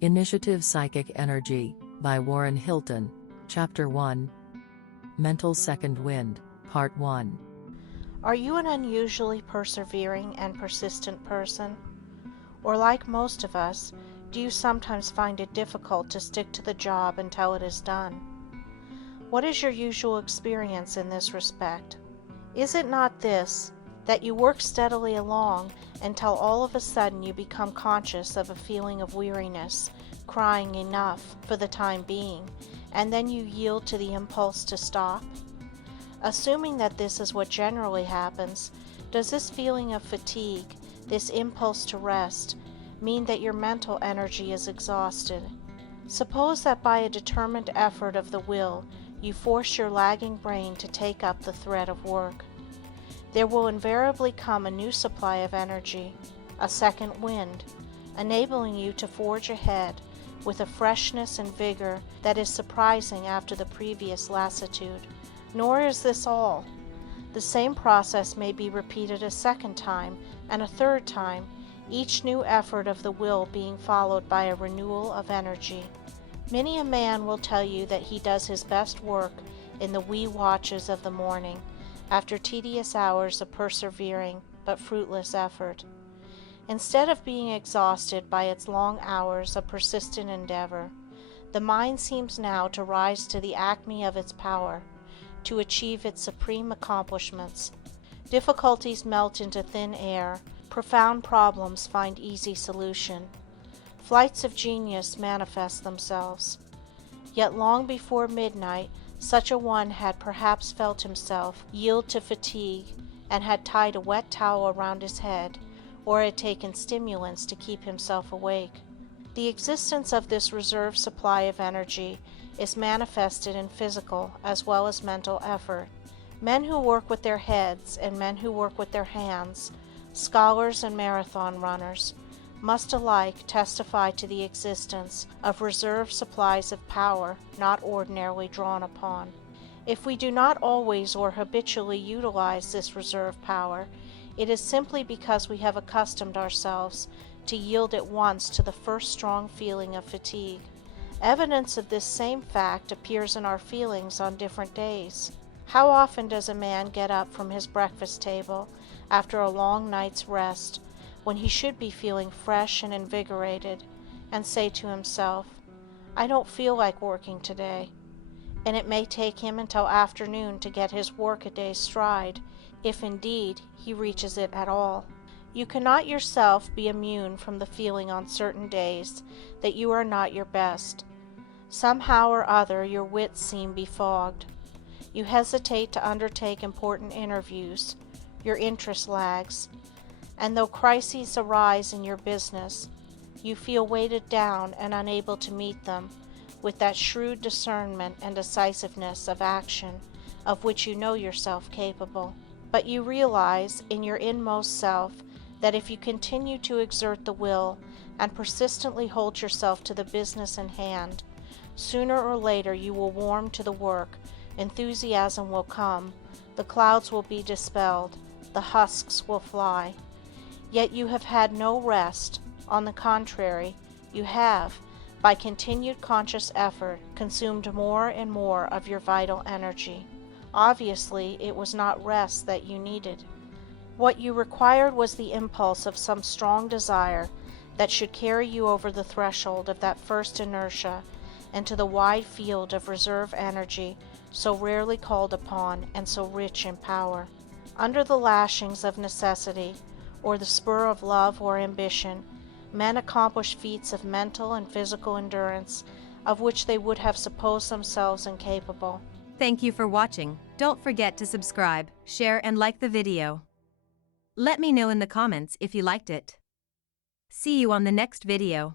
Initiative Psychic Energy, by Warren Hilton, Chapter 1. Mental Second Wind, Part 1. Are you an unusually persevering and persistent person? Or like most of us, do you sometimes find it difficult to stick to the job until it is done? What is your usual experience in this respect? Is it not this, that you work steadily along until all of a sudden you become conscious of a feeling of weariness, crying enough for the time being, and then you yield to the impulse to stop? Assuming that this is what generally happens, does this feeling of fatigue, this impulse to rest, mean that your mental energy is exhausted? Suppose that by a determined effort of the will you force your lagging brain to take up the thread of work. There will invariably come a new supply of energy, a second wind, enabling you to forge ahead with a freshness and vigor that is surprising after the previous lassitude. Nor is this all. The same process may be repeated a second time and a third time, each new effort of the will being followed by a renewal of energy. Many a man will tell you that he does his best work in the wee watches of the morning, after tedious hours of persevering but fruitless effort. Instead of being exhausted by its long hours of persistent endeavor, the mind seems now to rise to the acme of its power, to achieve its supreme accomplishments. Difficulties melt into thin air, profound problems find easy solution. Flights of genius manifest themselves. Yet long before midnight, such a one had perhaps felt himself yield to fatigue and had tied a wet towel around his head, or had taken stimulants to keep himself awake. The existence of this reserve supply of energy is manifested in physical as well as mental effort. Men who work with their heads and men who work with their hands, scholars and marathon runners, must alike testify to the existence of reserve supplies of power not ordinarily drawn upon. If we do not always or habitually utilize this reserve power, it is simply because we have accustomed ourselves to yield at once to the first strong feeling of fatigue. Evidence of this same fact appears in our feelings on different days. How often does a man get up from his breakfast table after a long night's rest, when he should be feeling fresh and invigorated, and say to himself, "I don't feel like working today," and it may take him until afternoon to get his work-a-day stride, if indeed he reaches it at all. You cannot yourself be immune from the feeling on certain days that you are not your best. Somehow or other your wits seem befogged. You hesitate to undertake important interviews, your interest lags, and though crises arise in your business, you feel weighted down and unable to meet them with that shrewd discernment and decisiveness of action of which you know yourself capable. But you realize in your inmost self that if you continue to exert the will and persistently hold yourself to the business in hand, sooner or later you will warm to the work, enthusiasm will come, the clouds will be dispelled, the husks will fly. Yet you have had no rest. On the contrary, you have, by continued conscious effort, consumed more and more of your vital energy. Obviously, it was not rest that you needed. What you required was the impulse of some strong desire that should carry you over the threshold of that first inertia into the wide field of reserve energy so rarely called upon and so rich in power. Under the lashings of necessity, or the spur of love or ambition, men accomplish feats of mental and physical endurance of which they would have supposed themselves incapable. Thank you for watching. Don't forget to subscribe, share and like the video. Let me know in the comments if you liked it. See you on the next video.